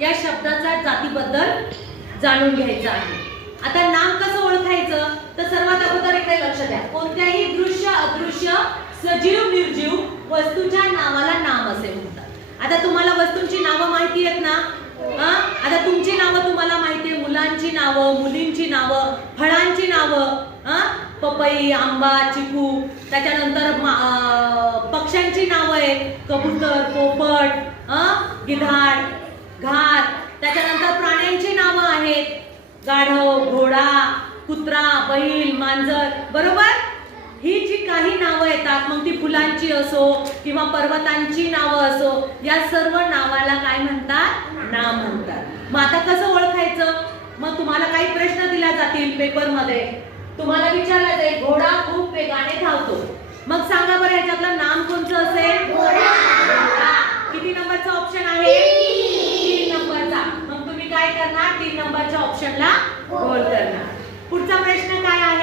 या शब्दाचा जातीबद्दल जाणून घ्यायचं आहे. आता नाम कसं ओळखायचं तर सर्वात अगोदर इकडे लक्ष द्या. कोणत्याही दृश्य अदृश्य सजीव निर्जीव वस्तूच्या नावाला नाम असे म्हणतात. आता तुम्हाला वस्तूंची नावं माहिती आहेत ना? आता तुमची नावं तुम्हाला माहिती आहे, मुलांची नावं, मुलींची नावं, फळांची नावं, पपई, आंबा, चिकू. त्याच्यानंतर पक्ष्यांची नावं आहेत, कबूतर, पोपट, गिधाड, घार. त्याच्यानंतर प्राण्यांची नावं आहेत, गाढव, घोडा, कुत्रा, बैल, मांजर. बरोबर? ही जी काही नावं येतात, मग ती फुलांची असो किंवा पर्वतांची नावं असो, या सर्व नावाला काय म्हणतात? नाम म्हणतात. मग आता कसं ओळखायचं? मग तुम्हाला काही प्रश्न दिला जातील पेपरमध्ये. तुम्हाला विचारला जाईल घोडा खूप वेगाने धावतो. मग सांगा बरं याच्यातलं नाम कोणतं असेल? घोडा. किती नंबरचा ऑप्शन आहे? 3 नंबरचा. मग तुम्ही काय करणार? 3 नंबरच्या ऑप्शनला गोल करणार. पुढचा प्रश्न काय आहे?